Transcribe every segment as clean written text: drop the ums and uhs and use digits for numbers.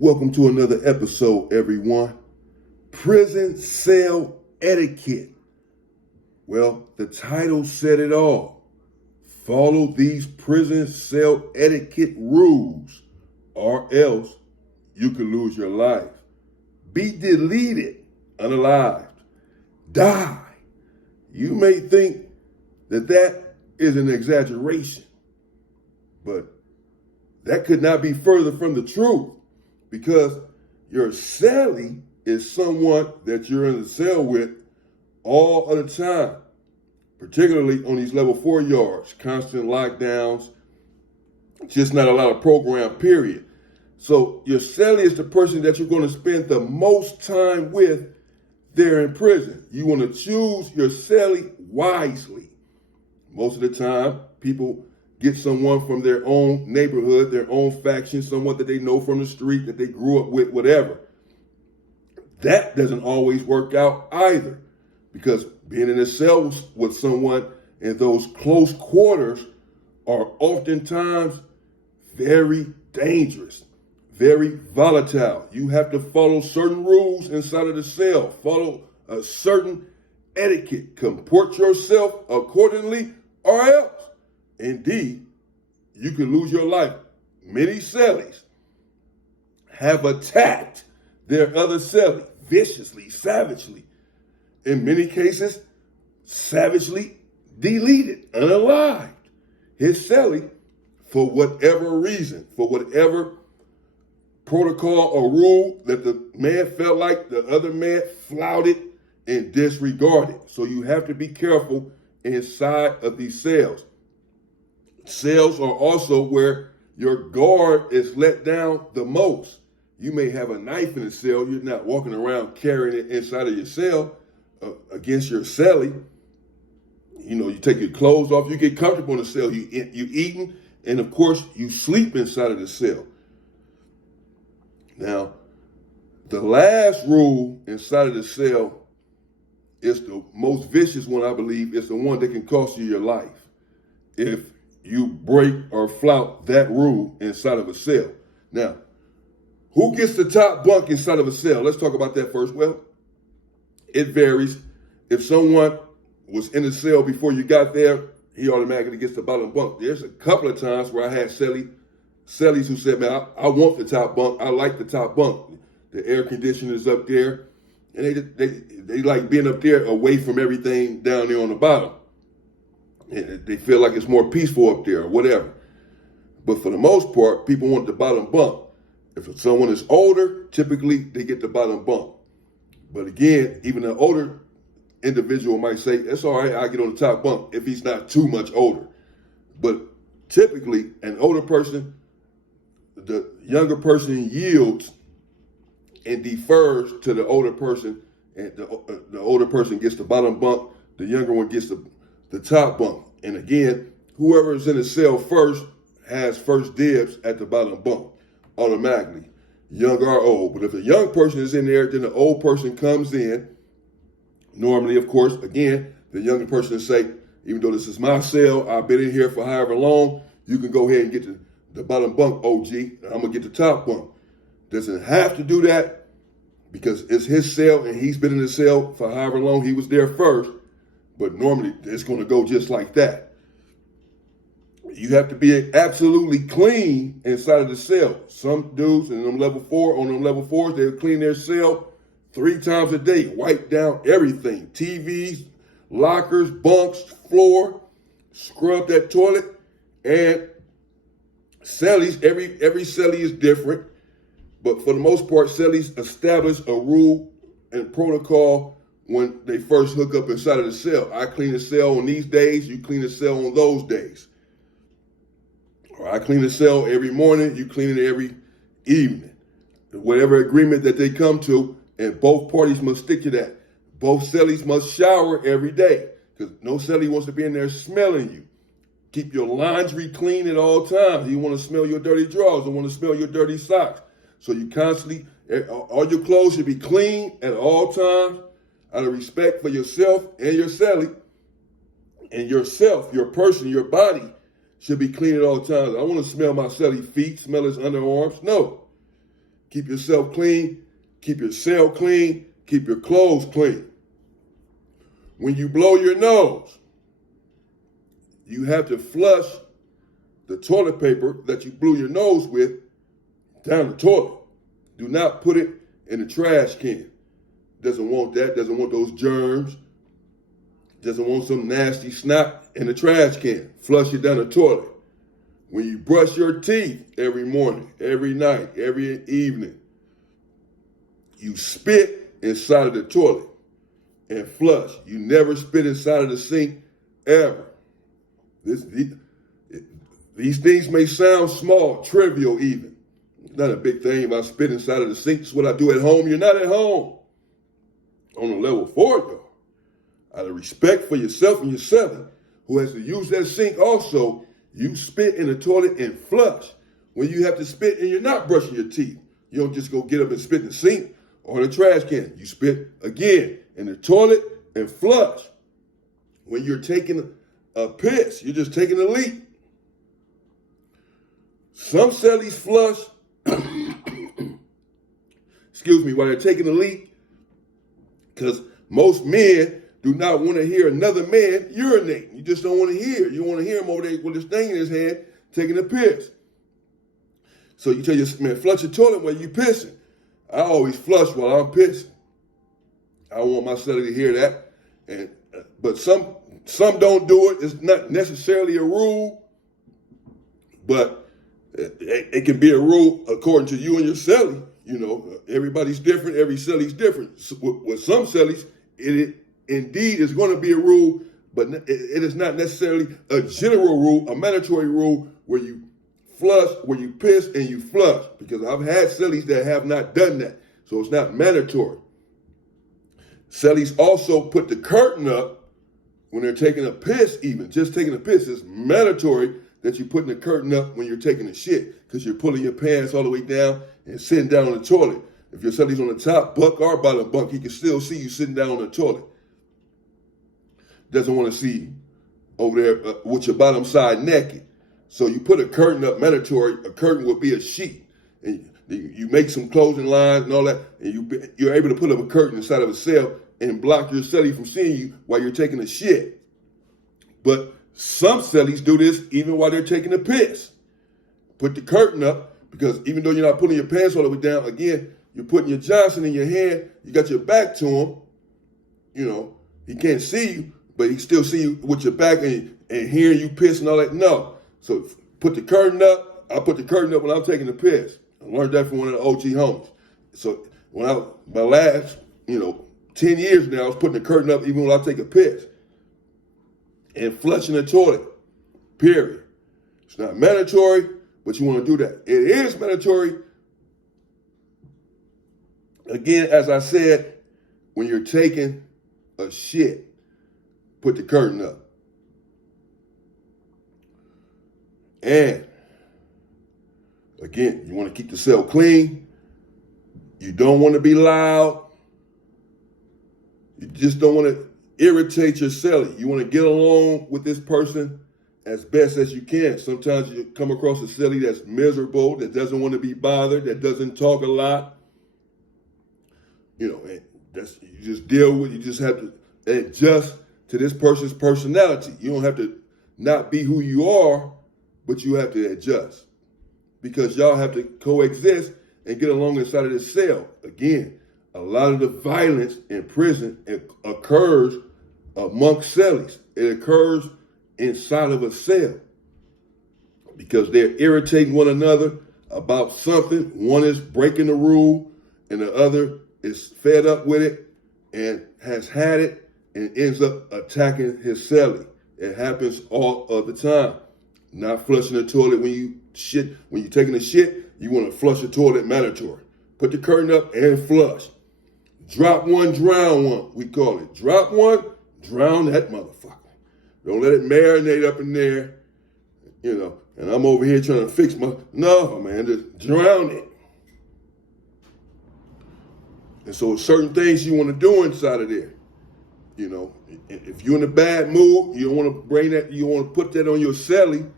Welcome to another episode, everyone. Prison cell etiquette. Well, the title said it all. Follow these prison cell etiquette rules, or else you could lose your life. Be deleted, unalived, die. You may think that is an exaggeration, but that could not be further from the truth, because your cellie is someone that you're in the cell with all of the time, particularly on these level 4 yards, constant lockdowns, just not a lot of program, period. So your cellie is the person that you're going to spend the most time with there in prison. You want to choose your cellie wisely. Most of the time, people get someone from their own neighborhood, their own faction, someone that they know from the street, that they grew up with, whatever. That doesn't always work out either, because being in a cell with someone in those close quarters are oftentimes very dangerous, very volatile. You have to follow certain rules inside of the cell, follow a certain etiquette, comport yourself accordingly, or else, indeed, you can lose your life. Many cellies have attacked their other cellie viciously, savagely. In many cases, savagely deleted, unalived his cellie for whatever reason, for whatever protocol or rule that the man felt like the other man flouted and disregarded. So you have to be careful inside of these cells. Cells are also where your guard is let down the most. You may have a knife in the cell. You're not walking around carrying it inside of your cell against your cellie. You know, you take your clothes off. You get comfortable in the cell. You eating, and of course, you sleep inside of the cell. Now, the last rule inside of the cell is the most vicious one, I believe. It's the one that can cost you your life if you break or flout that rule inside of a cell. Now, who gets the top bunk inside of a cell? Let's talk about that first. Well, it varies. If someone was in the cell before you got there, he automatically gets the bottom bunk. There's a couple of times where I had cellies who said, man, I want the top bunk. I like the top bunk. The air conditioner is up there, and they like being up there away from everything down there on the bottom. And they feel like it's more peaceful up there or whatever. But for the most part, people want the bottom bunk. If someone is older, typically they get the bottom bunk. But again, even an older individual might say, it's all right, I'll get on the top bunk if he's not too much older. But typically, an older person, the younger person yields and defers to the older person, and the older person gets the bottom bunk, the younger one gets the top bunk. And again, whoever is in the cell first has first dibs at the bottom bunk, automatically, young or old. But if a young person is in there, then the old person comes in. Normally, of course, again, the younger person will say, even though this is my cell, I've been in here for however long, you can go ahead and get the bottom bunk, OG, and I'm going to get the top bunk. Doesn't have to do that because it's his cell and he's been in the cell for however long he was there first. But normally, it's going to go just like that. You have to be absolutely clean inside of the cell. Some dudes on them level 4s, they'll clean their cell 3 times a day, wipe down everything. TVs, lockers, bunks, floor, scrub that toilet, and cellies, every cellie is different. But for the most part, cellies establish a rule and protocol when they first hook up inside of the cell. I clean the cell on these days, you clean the cell on those days. Or I clean the cell every morning, you clean it every evening. Whatever agreement that they come to, and both parties must stick to that. Both cellies must shower every day, because no cellie wants to be in there smelling you. Keep your laundry clean at all times. You want to smell your dirty drawers, you want to smell your dirty socks. So you constantly, all your clothes should be clean at all times, out of respect for yourself and your cellie. And yourself, your person, your body should be clean at all times. I want to smell my cellie feet, smell his underarms. No. keep yourself clean, keep your cell clean, keep your clothes clean. When you blow your nose, you have to flush the toilet paper that you blew your nose with down the toilet. Do not put it in the trash can. Doesn't want that, doesn't want those germs, doesn't want some nasty snot in the trash can. Flush it down the toilet. When you brush your teeth every morning, every night, every evening, you spit inside of the toilet and flush. You never spit inside of the sink, ever. These things may sound small, trivial even. It's not a big thing if I spit inside of the sink. It's what I do at home. You're not at home. On a level 4, though, out of respect for yourself and your celly, who has to use that sink also, you spit in the toilet and flush. When you have to spit and you're not brushing your teeth, you don't just go get up and spit in the sink or in the trash can. You spit again in the toilet and flush. When you're taking a piss, you're just taking a leak. Some cellies flush, while they're taking a leak, because most men do not want to hear another man urinate. You just don't want to hear. You want to hear him over there with this thing in his hand taking a piss. So you tell your man, flush your toilet while you pissing. I always flush while I'm pissing. I don't want my celly to hear that. But some don't do it. It's not necessarily a rule, but it can be a rule according to you and your celly. You know, everybody's different. Every celly's different. With some cellies, it indeed is going to be a rule, but it is not necessarily a general rule, a mandatory rule where you flush, where you piss and you flush. Because I've had cellies that have not done that. So it's not mandatory. Cellies also put the curtain up when they're taking a piss even. Just taking a piss. It's mandatory that you're putting the curtain up when you're taking a shit, because you're pulling your pants all the way down and sitting down on the toilet. If your celly's on the top bunk or bottom bunk, he can still see you sitting down on the toilet. Doesn't want to see you over there with your bottom side naked. So you put a curtain up, mandatory. A curtain would be a sheet. And you make some clothing lines and all that, and you're able to put up a curtain inside of a cell and block your celly from seeing you while you're taking a shit. But some cellies do this even while they're taking a piss. Put the curtain up, because even though you're not pulling your pants all the way down, again, you're putting your Johnson in your hand, you got your back to him, you know, he can't see you, but he still see you with your back and hearing you piss and all that. No. So put the curtain up. I put the curtain up when I'm taking a piss. I learned that from one of the OG homies. So my last, 10 years now, I was putting the curtain up even when I take a piss. And flushing the toilet, period. It's not mandatory, but you want to do that. It is mandatory, again, as I said, when you're taking a shit, put the curtain up. And, again, you want to keep the cell clean. You don't want to be loud. You just don't want to irritate your celly. You want to get along with this person as best as you can. Sometimes you come across a celly that's miserable, that doesn't want to be bothered, that doesn't talk a lot. And you just deal with, you just have to adjust to this person's personality. You don't have to not be who you are, but you have to adjust. Because y'all have to coexist and get along inside of this cell. Again, a lot of the violence in prison occurs amongst cellies. It occurs inside of a cell because they're irritating one another about something. One is breaking the rule and the other is fed up with it and has had it and ends up attacking his celly. It happens all of the time. Not flushing the toilet when you shit. When you're taking a shit, you want to flush the toilet, mandatory. Put the curtain up and flush. Drop one, drown one, we call it. Drop one, drown that motherfucker. Don't let it marinate up in there, and I'm over here trying to fix no, man, just drown it. And so certain things you want to do inside of there. If you're in a bad mood, you don't want to bring that, you don't want to put that on your celly.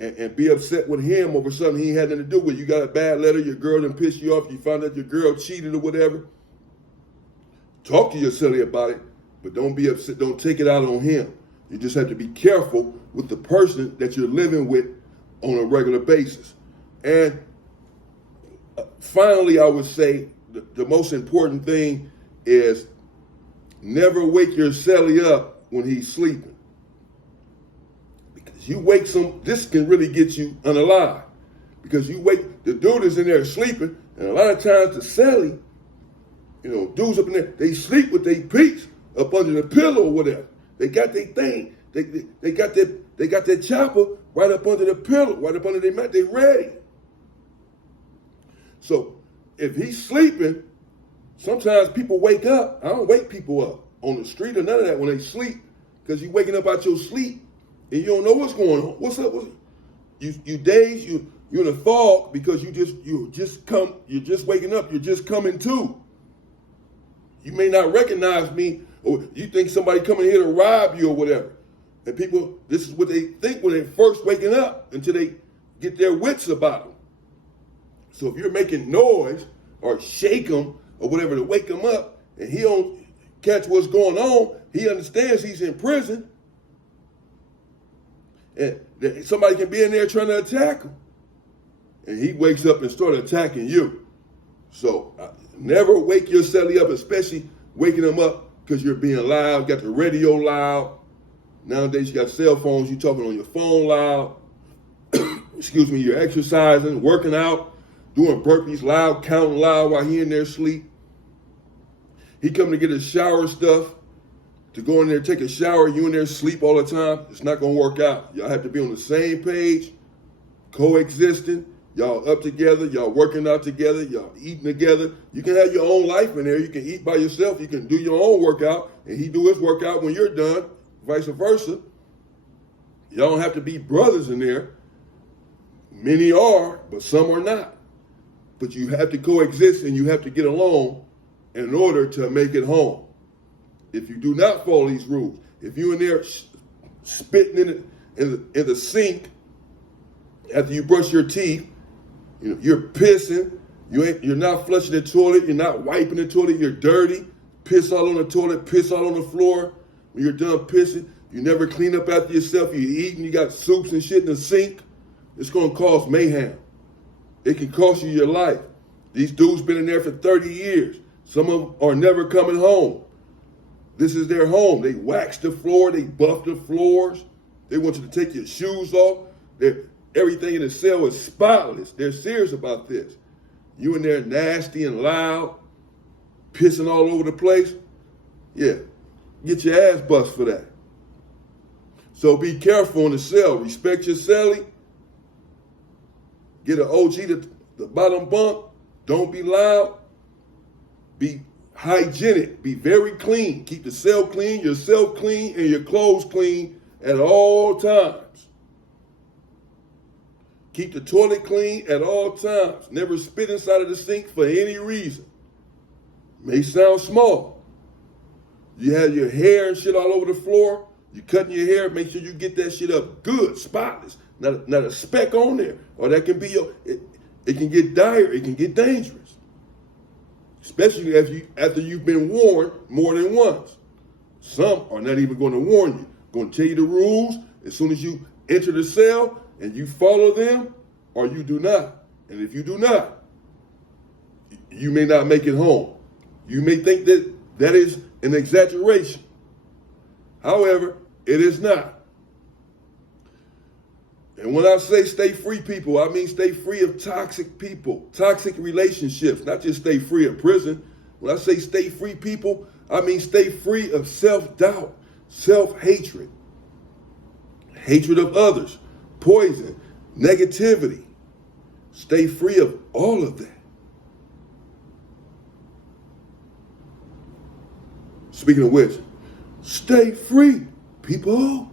and be upset with him over something he had nothing to do with. You got a bad letter, your girl done pissed you off, you found out your girl cheated or whatever. Talk to your celly about it, but don't be upset. Don't take it out on him. You just have to be careful with the person that you're living with on a regular basis. And finally, I would say the most important thing is never wake your celly up when he's sleeping. Because you wake this can really get you unalive. Because you wake, the dude is in there sleeping, and a lot of times the celly, dudes up in there, they sleep with their peaks up under the pillow or whatever. They got their thing. They got their chopper right up under the pillow, right up under their mat. They ready. So if he's sleeping, sometimes people wake up. I don't wake people up on the street or none of that when they sleep, because you waking up out your sleep and you don't know what's going on. What's up? You dazed. You're in a fog because you're just waking up. You're just coming to. You may not recognize me, or you think somebody coming here to rob you or whatever. And people, this is what they think when they're first waking up until they get their wits about them. So if you're making noise or shake him or whatever to wake him up, and he don't catch what's going on, he understands he's in prison. And somebody can be in there trying to attack him. And he wakes up and starts attacking you. So never wake your celly up, especially waking them up because you're being loud, got the radio loud. Nowadays you got cell phones, you're talking on your phone loud. Excuse me, you're exercising, working out, doing burpees loud, counting loud while he in there asleep. He coming to get his shower stuff, to go in there, take a shower, you in there sleep all the time. It's not going to work out. Y'all have to be on the same page, coexisting. Y'all up together, y'all working out together, y'all eating together. You can have your own life in there. You can eat by yourself. You can do your own workout, and he do his workout when you're done, vice versa. Y'all don't have to be brothers in there. Many are, but some are not. But you have to coexist and you have to get along in order to make it home. If you do not follow these rules, if you're in there spitting in the sink after you brush your teeth, you're pissing, you're not flushing the toilet, you're not wiping the toilet, you're dirty, piss all on the toilet, piss all on the floor. When you're done pissing, you never clean up after yourself, you're eating, you got soups and shit in the sink, it's going to cause mayhem. It can cost you your life. These dudes been in there for 30 years. Some of them are never coming home. This is their home. They wax the floor, they buff the floors, they want you to take your shoes off. Everything in the cell is spotless. They're serious about this. You in there nasty and loud, pissing all over the place. Yeah, get your ass bust for that. So be careful in the cell. Respect your celly. Get an OG to the bottom bunk. Don't be loud. Be hygienic. Be very clean. Keep the cell clean, yourself clean, and your clothes clean at all times. Keep the toilet clean at all times. Never spit inside of the sink for any reason. May sound small. You have your hair and shit all over the floor. You cutting your hair, make sure you get that shit up good, spotless. Not a speck on there. Or that can be it can get dire, it can get dangerous. Especially after you've been warned more than once. Some are not even going to warn you. Going to tell you the rules as soon as you enter the cell, and you follow them, or you do not. And if you do not, you may not make it home. You may think that is an exaggeration. However, it is not. And when I say stay free people, I mean stay free of toxic people, toxic relationships, not just stay free of prison. When I say stay free people, I mean stay free of self-doubt, self-hatred, hatred of others, poison, negativity. Stay free of all of that. Speaking of which, stay free, people.